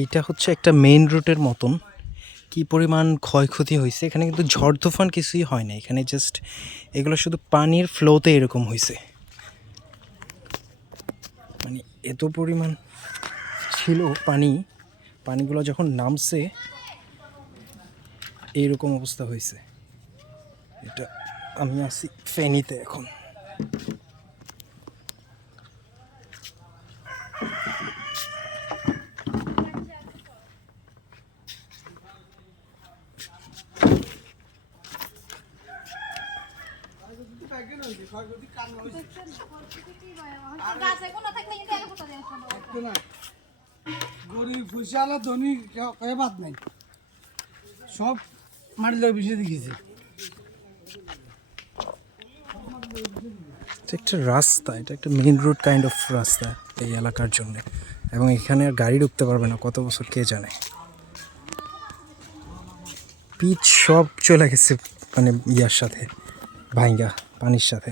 এইটা হচ্ছে একটা মেইন রুটের মতন। কি পরিমাণ ক্ষয়ক্ষতি হয়েছে এখানে, কিন্তু ঝড় তুফান কিছুই হয় না এখানে, জাস্ট এগুলো শুধু পানির ফ্লোতে এরকম হয়েছে। মানে এত পরিমাণ ছিল পানিগুলো যখন নামছে এইরকম অবস্থা হয়েছে। এটা আমি আছি ফেনীতে এখন। গরিব খুশালা ধনী কয়ে বাদ নাই, সব মাটি লোক বিষয় দেখেছি। একটা রাস্তা, এটা একটা মেইন রোড কাইন্ড অফ রাস্তা এই এলাকার জন্য, এবং এখানে আর গাড়ি ঢুকতে পারবে না কত বছর কে জানে। পিচ সব চলে গেছে মানে ইয়ার সাথে, ভাঙ্গা পানির সাথে।